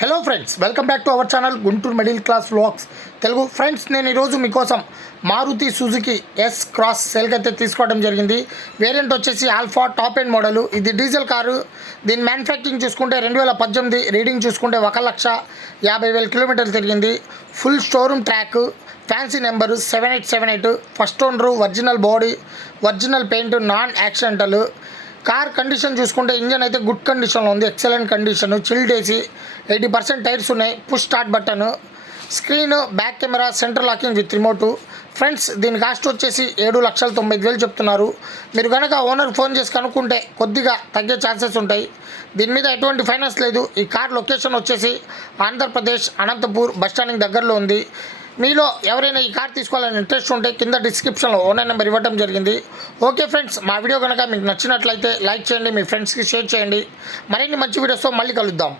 Hello friends, welcome back to our channel Guntur middle class vlogs Telugu. Friends, నేను ఈరోజు మీకోసం Maruti Suzuki S Cross సేల్కి అయితే తీసుకోవడం జరిగింది. వేరియంట్ వచ్చేసి ఆల్ఫా టాప్ ఎండ్ మోడల్. ఇది డీజిల్ కారు. దీని మ్యానుఫ్యాక్చరింగ్ చూసుకుంటే 2018, రీడింగ్ చూసుకుంటే 1,50,000 కిలోమీటర్లు తిరిగింది. Full showroom track, fancy number 7878, first owner, original body, original paint, non accidental. Car condition చూసుకుంటే ఇంజన్ అయితే గుడ్ కండిషన్లో ఉంది, excellent condition. Chilled AC, 80% tyres ఉన్నాయి, push start button, screen, back camera, centre locking with remote. Friends, దీని cost వచ్చేసి 7,95,000 చెప్తున్నారు. మీరు కనుక ఓనర్ ఫోన్ చేసి కనుక్కుంటే కొద్దిగా తగ్గే ఛాన్సెస్ ఉంటాయి. దీని మీద ఎటువంటి ఫైనాన్స్ లేదు. ఈ కార్ లొకేషన్ వచ్చేసి ఆంధ్రప్రదేశ్ అనంతపూర్ బస్టాండింగ్ దగ్గరలో ఉంది. మీలో ఎవరైనా ఈ కార్ తీసుకోవాలని ఇంట్రెస్ట్ ఉంటే కింద డిస్క్రిప్షన్లో ఓనర్ నెంబర్ ఇవ్వడం జరిగింది. ఓకే ఫ్రెండ్స్, మా వీడియో కనుక మీకు నచ్చినట్లయితే లైక్ చేయండి, మీ ఫ్రెండ్స్కి షేర్ చేయండి. మరిన్ని మంచి వీడియోస్తో మళ్ళీ కలుద్దాం.